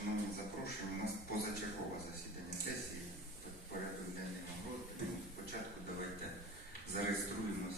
шановні, запрошую. У нас позачергове засідання сесії. Порядок денний вам розданий. Спочатку давайте зареєструємо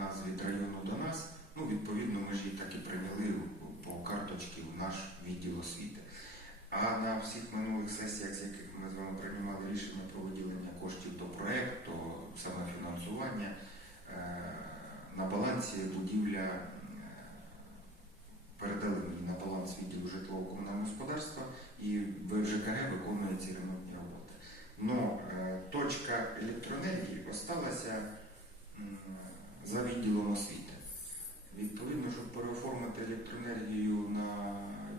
нас від району до нас. Ну, відповідно, ми ж її так і прийняли по карточці в наш відділ освіти. А на всіх минулих сесіях, з яких ми з вами приймали рішення про виділення коштів до проєкту, саме фінансування, е, на балансі будівля е, передали мені на баланс відділу житлового комунального господарства і ВЖКГ виконує ці ремонтні роботи. Но е, точка електроенергії осталася за відділом освіти. Відповідно, щоб переоформити електроенергію на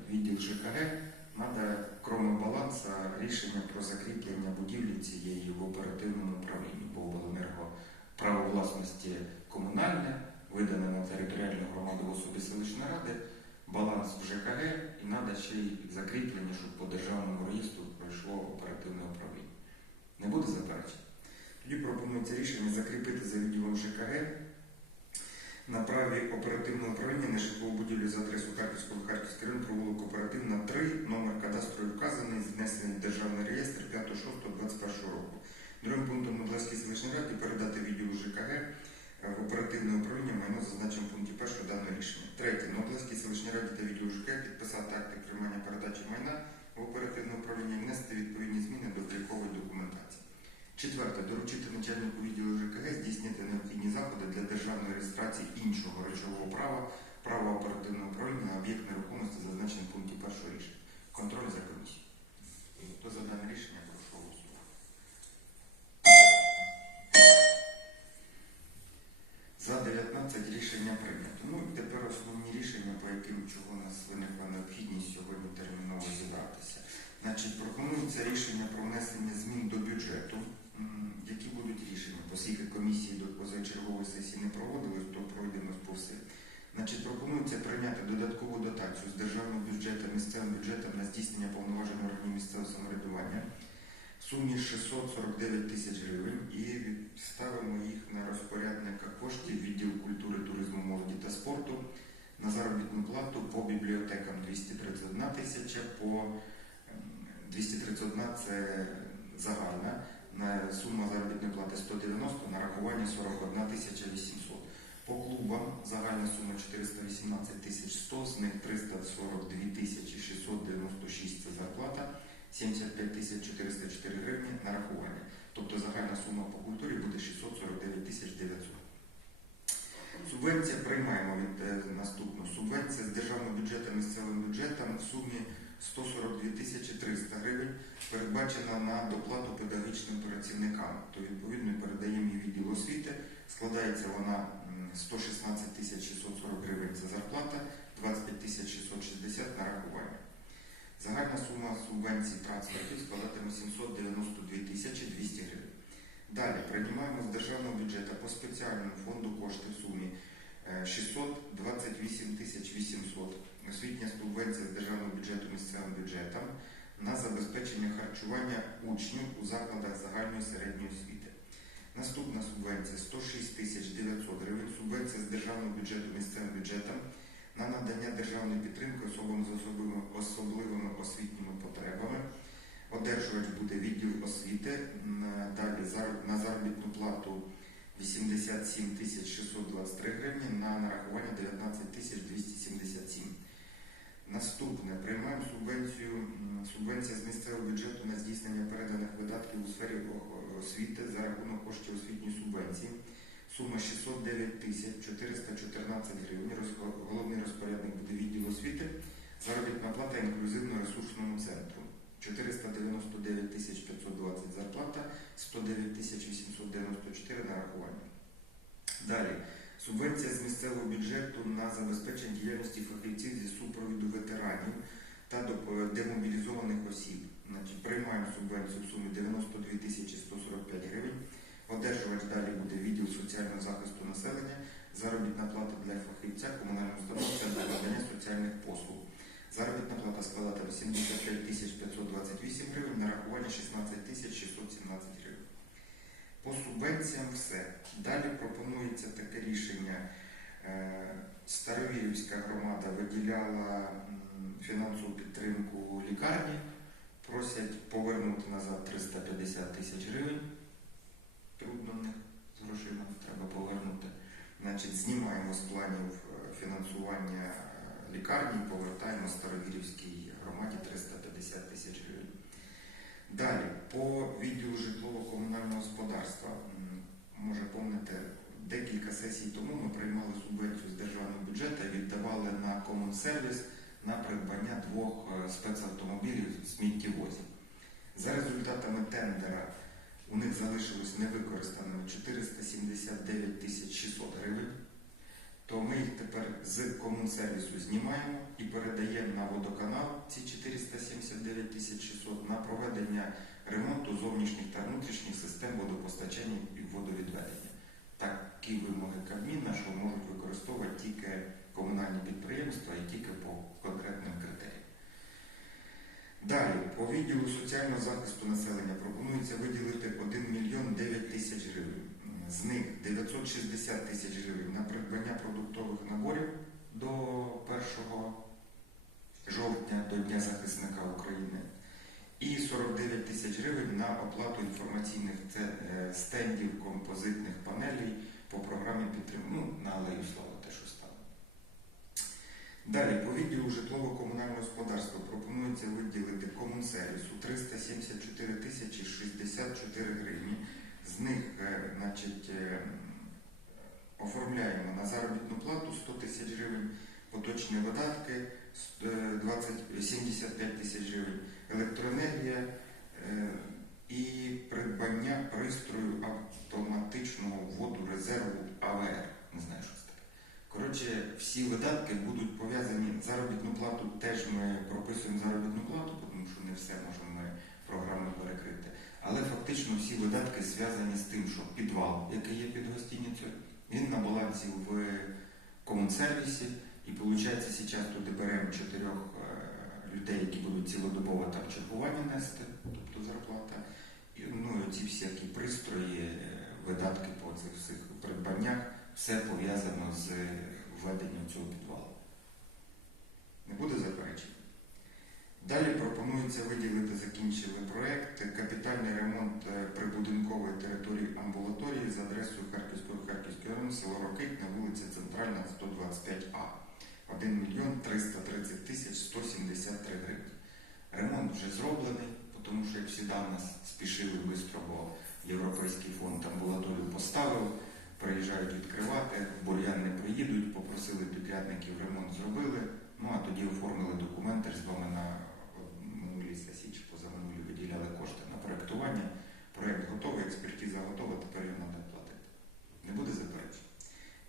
відділ ЖКГ, треба, крім балансу, рішення про закріплення будівлі цієї в оперативному управлінні, бо обленерго право власності комунальне, видане на територіальну громаду в особі селищної ради, баланс в ЖКГ і треба ще й закріплення, щоб по державному реєстру пройшло оперативне управління. Не буде заперечень? Тоді пропонується рішення закріпити за відділом ЖКГ на праві оперативного управління на житлову будівлю за адресою Харківського Харківський район провулок Кооперативна 3, номер кадастровий вказаний, внесений в державний реєстр 5.6.21 року. Другим пунктом Модлеській селищній раді передати відділу ЖКГ е, в оперативне управління майно зазначено в пункті першого даного рішення. Третє. На Модлеській селищній раді та відділу ЖКГ підписати акти приймання передачі майна в оперативне управління і внести відповідні зміни до облікової документації. Четверте. Доручити начальнику відділу ЖКГ здійснити необхідні заходи для державної реєстрації іншого речового права, права оперативного управління на об'єкт нерухомості, зазначений в пункті першого рішення. Це загальна, сума заробітної плати 190, нарахування 41 тисяча 800. По клубам загальна сума 418 тисяч 100, з них 342 тисячі 696 це зарплата, 75 тисяч 404 гривні нарахування. Тобто загальна сума по культурі буде 649 тисяч 900. Субвенція приймаємо від е, наступну. Субвенція з державного бюджету місцевим бюджетом в сумі 142 тисячі 300 гривень передбачена на доплату педагогічним працівникам. То відповідно передаємо її відділ освіти. Складається вона 116 тисяч 640 гривень це зарплата, 25 тисяч 660 нарахування. Загальна сума субвенцій трансфертів складатиме 792 тисячі 200 гривень. Далі приймаємо з державного бюджету по спеціальному фонду кошти в сумі е, 628 тисяч 800. Освітня субвенція з державного бюджету місцевим бюджетом на забезпечення харчування учнів у закладах загальної середньої освіти. Наступна субвенція 106 тисяч 900 гривень. Субвенція з державного бюджету місцевим бюджетом на надання державної підтримки особам з особливими, особливими освітніми потребами. Одержувач буде відділ освіти. Далі на заробітну плату 87 тисяч 623 гривні, на нарахування 19 тисяч 277. Наступне приймаємо субвенцію субвенція з місцевого бюджету на здійснення переданих видатків у сфері освіти за рахунок коштів освітньої субвенції. Сума 609 тисяч 414 гривень. Головний розпорядник буде відділ освіти. Заробітна плата інклюзивно-ресурсному центру. 499 тисяч 520 зарплата, 109 тисяч 894 нарахування. Далі. Субвенція з місцевого бюджету на забезпечення діяльності фахівців зі супровіду ветеранів та демобілізованих осіб. Значить, приймаємо субвенцію в сумі 92 тисячі 145 гривень. Одержувач далі буде відділ соціального захисту населення, заробітна плата для фахівця, комунального установ та для надання соціальних послуг. Заробітна плата складатиме 75 тисяч 528 гривень, нарахування 16 тисяч 617 гривень. По субвенціям все. Далі пропонується таке рішення. Е, Старовірівська громада виділяла фінансову підтримку лікарні, просять повернути назад 350 тисяч гривень. Трудно них з грошима треба повернути. Значить, знімаємо з планів е, фінансування е, лікарні, повертаємо Старовірівській громаді 350 тисяч гривень. Далі, по відділу житлово-комунального господарства, може помните, декілька сесій тому ми приймали субвенцію з державного бюджету і віддавали на комунсервіс на придбання двох е, спецавтомобілів сміттєвозів. За результатами тендера у них залишилось невикористаними 479 тисяч 600 гривень. То ми їх тепер з комунсервісу знімаємо і передаємо на водоканал ці 479 тисяч 600 на проведення ремонту зовнішніх та внутрішніх систем водопостачання і водовідведення. Такі вимоги Кабміна, що можуть використовувати тільки комунальні підприємства і тільки по конкретним критеріям. Далі, по відділу соціального захисту населення пропонується виділити 1 мільйон 9 тисяч гривень. З них 960 тисяч гривень на придбання продуктів наборів до 1 жовтня, до Дня захисника України, і 49 тисяч гривень на оплату інформаційних е, стендів композитних панелей по програмі підтримки. Ну, на алею слава те, що стало. Далі, по відділу житлово-комунального господарства пропонується виділити комунсервісу 374 тисячі 64 гривні. З них е, значить, е, оформляємо на заробітну плату 100 тисяч гривень, поточні видатки е, 20, 75 тисяч гривень, електроенергія е, і придбання пристрою автоматичного вводу резерву АВР. Не знаю, що це таке. Коротше, всі видатки будуть пов'язані. Заробітну плату теж ми прописуємо заробітну плату, тому що не все можемо ми програмою перекрити. Але фактично всі видатки зв'язані з тим, що підвал, який є під гостиницю, він на балансі в комунсервісі. І виходить, зараз туди беремо чотирьох е, людей, які будуть цілодобово там чергування нести, тобто зарплата. І ну, і ці всякі пристрої, е, видатки по цих всіх придбаннях, все пов'язано з введенням цього підвалу. Не буде заперечень? Далі пропонується виділити, закінчили проект капітальний ремонт е, прибудинкової території амбулаторії за адресою Харківського Харківського району, село Рокитне, вулиця Центральна, 125А. 1 мільйон 330 тисяч 173 гривні. Ремонт вже зроблений, тому що, завжди, в нас спішили швидко, бо Європейський фонд амбулаторію поставив, приїжджають відкривати, бур'ян не приїдуть, попросили підрядників, ремонт зробили, ну а тоді оформили документи з вами на от, минулій сесії чи позаминулі виділяли кошти на проєктування. Проєкт готовий, експертиза готова, тепер його треба платити. Не буде заперечень.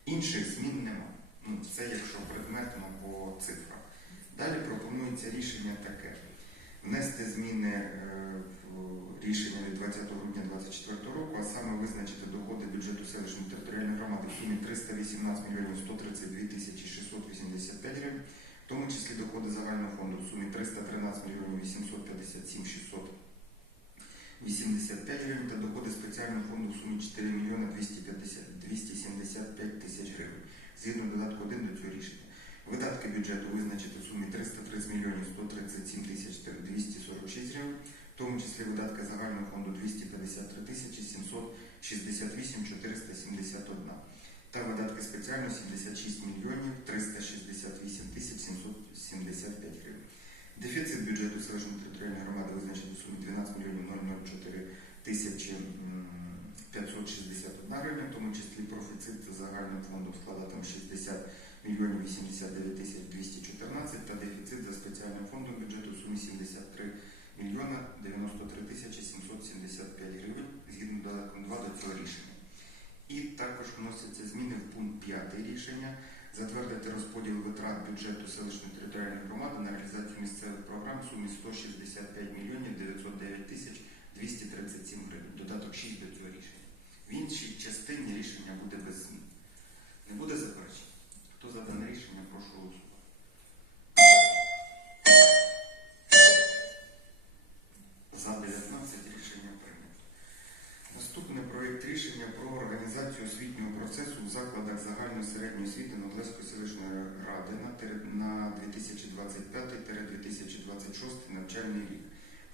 Інших змін нема. Ну, це якщо предметно по цифрах. Далі пропонується рішення таке. Внести зміни е, в рішення від 20 грудня 2024 року, а саме визначити доходи бюджету селищної територіальної громади в сумі 318 мільйонів 132 тисячі 685 гривень, в тому числі доходи загального фонду в сумі 313 мільйонів 857 685 гривень та доходи спеціального фонду в сумі 4 мільйони 275 тисяч гривень згідно додатку 1 до цього рішення. Видатки бюджету визначити в сумі 330 мільйонів 137 тисяч 246 гривень, в тому числі видатки загального фонду 253 тисячі 768 471 та видатки спеціально 76 мільйонів 368 тисяч 775 гривень. Дефіцит бюджету селищної територіальної громади визначити в сумі 12 мільйонів 004 тисячі 561 гривня, в тому числі профіцит за загальним фондом складає там 60 мільйонів 89 тисяч 214 та дефіцит за спеціальним фондом бюджету в сумі 73 мільйона 93 тисячі 775 гривень згідно додатком 2 до цього рішення. І також вносяться зміни в пункт 5 рішення затвердити розподіл витрат бюджету селищної територіальної громади на реалізацію місцевих програм в сумі 165 мільйонів 909 тисяч 237 гривень. Додаток 6 до цього рішення. В іншій частині рішення буде без змін. Не буде заперечень? Хто за дане рішення, прошу голосувати. За 19 рішення прийнято. Проєкт рішення про організацію освітнього процесу в закладах загальної середньої освіти Нодлеської селищної ради на 2025-2026 навчальний рік.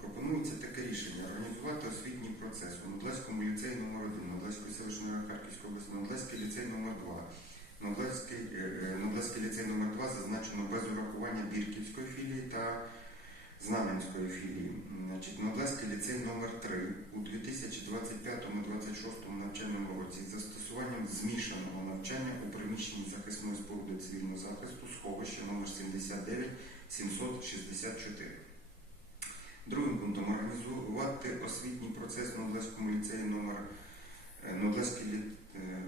Пропонується таке рішення організувати освітній процес у Нодлеському ліцеї номер 1 Нодлеської селищної Харківської області, Нодлеський ліцей номер 2 Ноблеський, е, е, ліцей номер 2 зазначено без урахування Бірківської філії та Знаменської філії. Значить, Ноблеський ліцей номер 3 у 2025-2026 навчальному році з застосуванням змішаного навчання у приміщенні захисної споруди цивільного захисту сховище номер 79 764. Другим пунктом організувати освітній процес в Ноблеському ліцеї номер е, Ноблеський лі- е,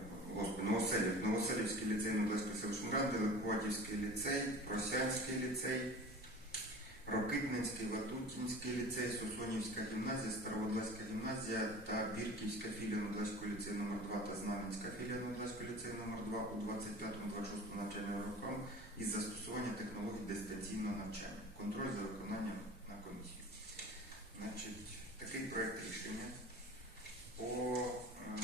Новоселів, Новоселівський ліцей Ноблеської селищної ради, Ликуватівський ліцей, Просянський ліцей, Рокитненський, Ватутінський ліцей, Сосонівська гімназія, Староводлеська гімназія та Бірківська філія Нодлеського ліцею номер 2 та Знаменська філія Нодлеського ліцею номер 2 у 25-26 навчального рокам із застосування технологій дистанційного навчання. Контроль за виконанням на комісію. Значить, такий проект рішення по е,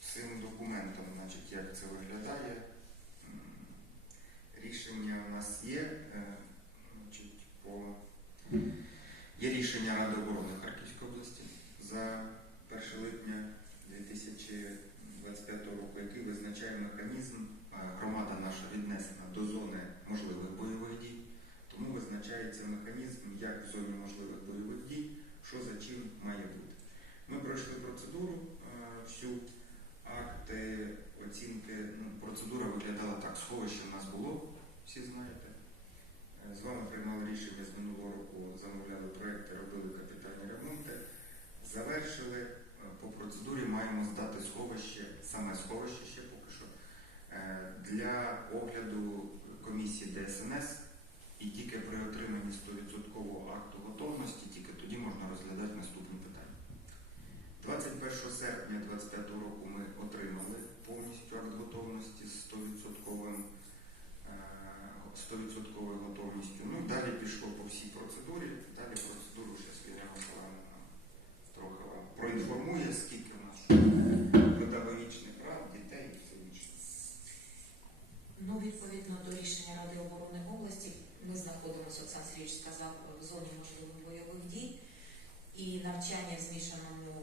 цим документам, значить, як це виглядає. М, визначає Є рішення Ради оборони Харківської області за 1 липня 2025 року, який визначає. Всій процедурі. Далі процедуру зараз Ірина Миколаївна трохи вам проінформує, скільки у нас педагогічних прав, дітей і все інше. Ну, відповідно до рішення Ради оборони області, ми знаходимося, Олександр Сергійович сказав, в зоні можливих бойових дій і навчання в змішаному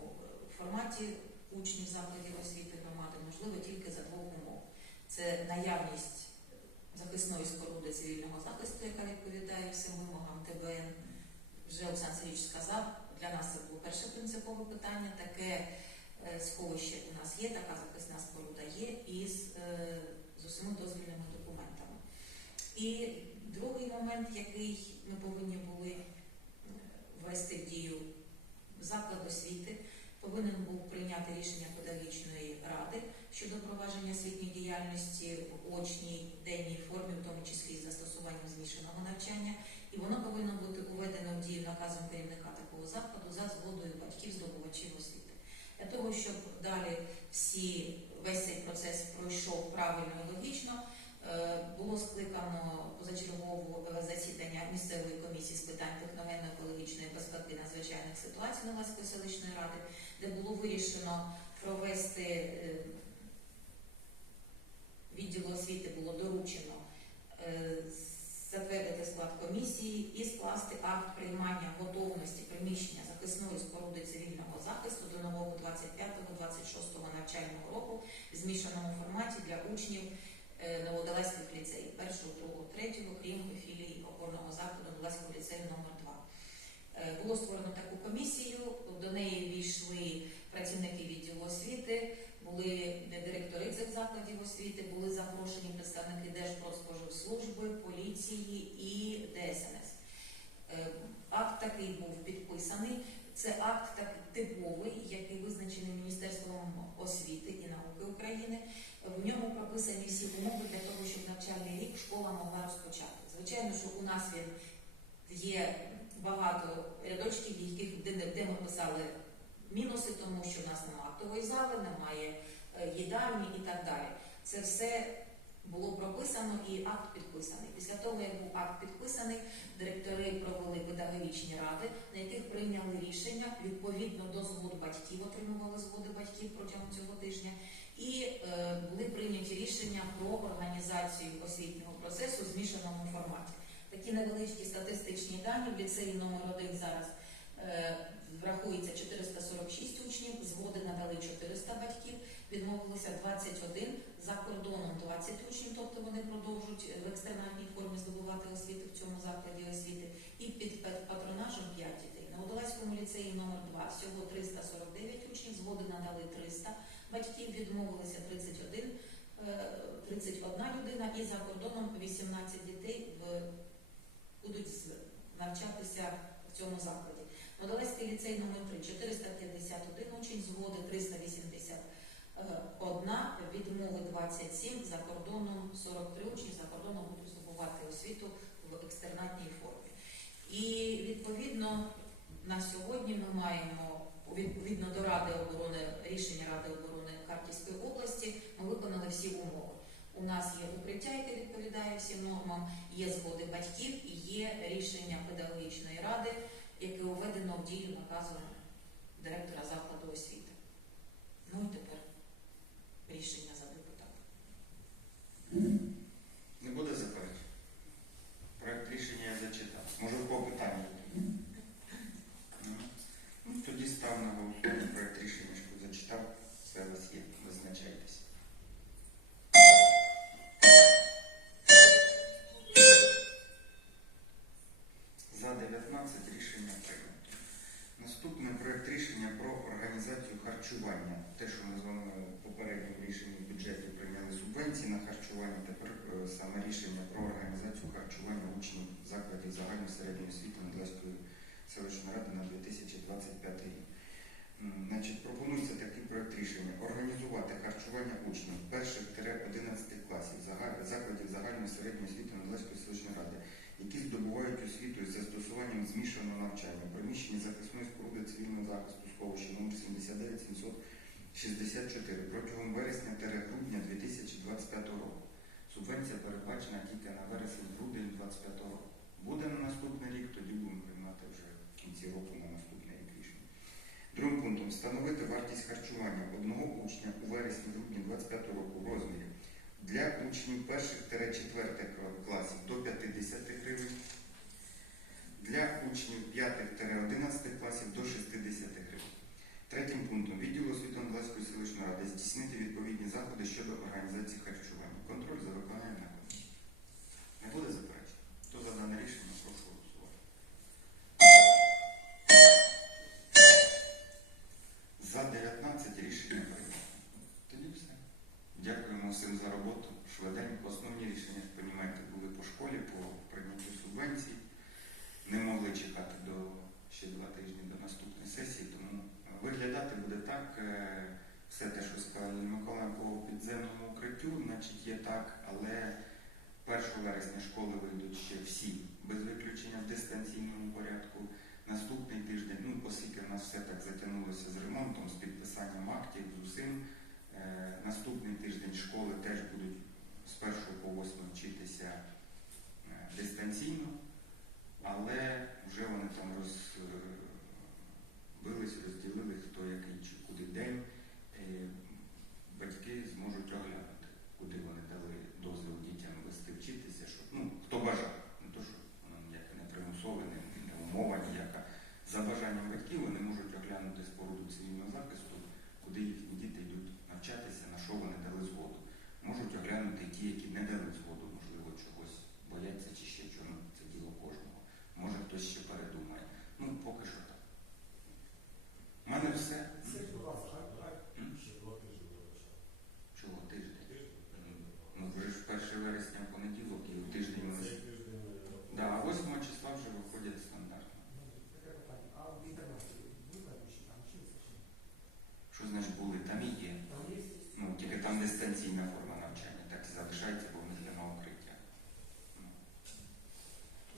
форматі учнів закладів освіти громади можливо тільки за двох умов. Це наявність захисної споруди цивільного захисту, яка відповідає всім вимогам ТБН. Вже Олександр Сергійович сказав, для нас це було перше принципове питання. Таке е, сховище у нас є, така захисна споруда є із, е, з усіма дозвільними документами. І другий момент, який ми повинні були е, ввести в дію заклад освіти, повинен був прийняти рішення педагогічної ради щодо провадження освітньої діяльності в очній денній формі, в тому числі з застосуванням змішаного навчання, і воно повинно бути уведено в дію наказом керівника такого закладу за згодою батьків здобувачів освіти. Для того, щоб далі всі, весь цей процес пройшов правильно і логічно, е, було скликано позачергове засідання місцевої комісії з питань техногенно-екологічної безпеки надзвичайних ситуацій Новацької селищної ради, де було вирішено провести е, відділу освіти було доручено е, затвердити склад комісії і скласти акт приймання готовності приміщення захисної споруди цивільного захисту до нового 25-26 навчального року в змішаному форматі для учнів е, Новодолаських ліцеїв 1, 2, 3, крім філії опорного закладу Новодоласького ліцею номер 2 Е, Було створено таку комісію, до неї війшли працівники відділу освіти, були директори цих закладів освіти, були запрошені представники Держпродспоживслужби, поліції і ДСНС. Е, Акт такий був підписаний. Це акт так типовий, який визначений Міністерством освіти і науки України. В ньому прописані всі умови для того, щоб навчальний рік школа могла розпочати. Звичайно, що у нас він є багато рядочків, яких де, ми писали мінуси, тому що в нас немає актової зали, немає е, їдальні і так далі. Це все було прописано і акт підписаний. Після того, як був акт підписаний, директори провели педагогічні ради, на яких прийняли рішення відповідно до згод батьків, отримували згоди батьків протягом цього тижня, і е, були прийняті рішення про організацію освітнього процесу в змішаному форматі. Такі невеличкі статистичні дані в ліцеї номер 1 зараз е, врахується 446 учнів, згоди надали 400 батьків, відмовилися 21, за кордоном 20 учнів, тобто вони продовжують в екстернальній формі здобувати освіту в цьому закладі освіти, і під патронажем 5 дітей. На Водолазькому ліцеї номер 2 всього 349 учнів, згоди надали 300 батьків, відмовилися 31, е, 31 людина, і за кордоном 18 дітей будуть навчатися в цьому закладі. Водолазький ліцей номер 3 451 учень, згоди 381, відмови 27, за кордоном 43 учні, за кордоном будуть здобувати освіту в екстернатній формі. І відповідно на сьогодні ми маємо відповідно до Ради оборони рішення Ради оборони Харківської області. Ми виконали всі умови. У нас є укриття, яке відповідає всім нормам, є згоди батьків і є рішення педагогічної ради, яке введено в дію наказу директора закладу освіти. Ну і тепер рішення за депутата. Не буде заперечень? Субвенції на харчування, тепер е, саме рішення про організацію харчування учнів закладів загальної середньої освіти Медлеської селищної ради на 2025 рік. Значить, пропонується такий проект рішення. Організувати харчування учнів перших-11 класів закладів загальної середньої освіти Медлеської селищної ради, які здобувають освіту із застосуванням змішаного навчання, в приміщенні захисної споруди цивільного захисту сховища номер 79 764 протягом вересня-грудня 2025 року. Субвенція передбачена тільки на вересень-грудень 2025 року. Буде на наступний рік, тоді будемо приймати вже в кінці року на наступний рік рішення. Другим пунктом встановити вартість харчування одного учня у вересні-грудні 2025 року в розмірі для учнів перших-четвертих класів до 50 гривень, для учнів 5-11 класів до 60 гривень. Третім пунктом відділу освіти Англійської селищної ради здійснити відповідні заходи щодо організації харчування. Контроль за виконанням наказів. Не буде заперечення. Хто за дане рішення, прошу голосувати. За 19 рішення прийняли. Тоді все. Дякуємо всім за роботу. Швиденько основні рішення, розумієте, були по школі, по прийняттю субвенцій. Не могли чекати до ще 20 виглядати буде так. е, Все те, що сказали Микола по підземному укриттю, значить є так, але 1 вересня школи вийдуть ще всі без виключення в дистанційному порядку. Наступний тиждень, ну оскільки в нас все так затягнулося з ремонтом, з підписанням актів, з усім. е, Наступний тиждень школи теж будуть з 1 по 8 вчитися е, дистанційно, але вже вони там розбились, розділили, хто який чи куди день. Е, Батьки зможуть оглянути, куди вони дали дозвіл дітям вести вчитися, щоб ну хто бажає, не то, що воно ніяке не примусове, не, не умова ніяка. За бажанням батьків вони можуть оглянути споруду цивільного захисту, куди їхні діти йдуть навчатися, на що вони дали згоду. Можуть оглянути ті, які не дали згоду, можливо, чогось бояться чи ще чого. Ну, це діло кожного. Може хтось ще передумає. Ну, поки що так. У мене все. Скажіть, будь ласка, а М? ще два тижні вибачте. Чого тиждень? Тиждень? Ну, вже ж 1 вересня понеділок і у тиждень вони. Цей тиждень, е, Да, а 8 числа вже виходять стандартно. Таке питання. А в інтернеті викладуть, чи там вчилися, чи ні? Що значить були? Там і є. Там є? Ну, тільки там дистанційна форма навчання, так і залишається, бо в них немає укриття. Ну,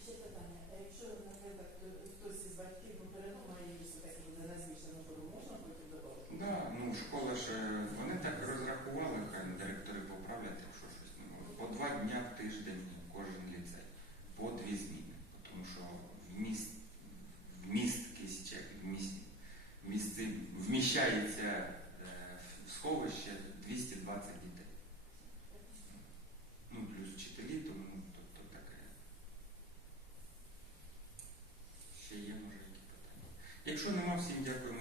Ще питання. А якщо, наприклад, хтось із батьків ну, передумає і все таки буде на змішану форму, можна потім додати? да, ну школа ж е, вони так розрахували, хай директори поправлять, якщо щось не може. По два дня в тиждень кожен ліцей, по дві зміни. Тому що вміст, вмісткість чи вміст, вмісти, вміщається е, в сховище 220 дітей. Ну, плюс вчителі, тому ну, тобто таке. Ще є, може, які питання. Якщо нема, всім дякуємо